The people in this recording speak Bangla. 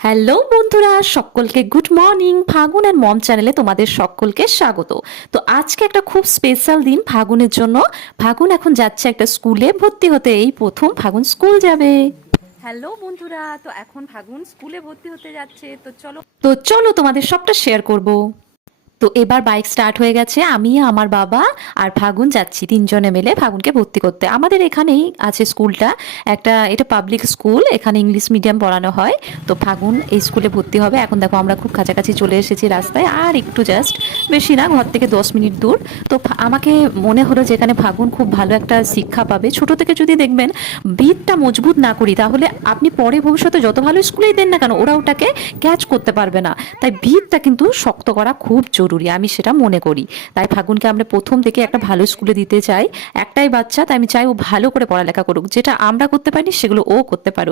হ্যালো বন্ধুরা, সকলকে গুড মর্নিং। ফাগুন এর মম চ্যানেলে তোমাদের সকলকে স্বাগত। তো আজকে একটা খুব স্পেশাল দিন ফাগুনের জন্য। ফাগুন এখন যাচ্ছে একটা স্কুলে ভর্তি হতে, এই প্রথম ফাগুন স্কুল যাবে। হ্যালো বন্ধুরা, তো এখন ফাগুন স্কুলে ভর্তি হতে যাচ্ছে। তো চলো তোমাদের সবটা শেয়ার করব। তো এবার বাইক স্টার্ট হয়ে গেছে, আমি আমার বাবা আর ফাগুন যাচ্ছি তিনজনে মিলে ফাগুনকে ভর্তি করতে। আমাদের এখানেই আছে স্কুলটা, এটা পাবলিক স্কুল, এখানে ইংলিশ মিডিয়াম পড়ানো হয়। তো ফাগুন এই স্কুলে ভর্তি হবে। এখন দেখো আমরা খুব কাছাকাছি চলে এসেছি রাস্তায়, আর একটু জাস্ট, বেশি না, ঘর থেকে 10 মিনিট দূর। তো আমাকে মনে হলো যে এখানে ফাগুন খুব ভালো একটা শিক্ষা পাবে। ছোট থেকে যদি দেখবেন ভিতটা মজবুত না করি, তাহলে আপনি পরে ভবিষ্যতে যত ভালো স্কুলেই দেন না কেন, ওরা ওটাকে ক্যাচ করতে পারবে না। তাই ভিতটা কিন্তু শক্ত করা খুব জরুরি, আমি সেটা মনে করি। তাই ফাগুনকে আমরা প্রথম থেকে একটা ভালো স্কুলে দিতে চাই। একটাই বাচ্চা, তাই আমি চাই ও ভালো করে পড়ালেখা করুক, যেটা আমরা করতে পারি সেগুলো ও করতে পারুক।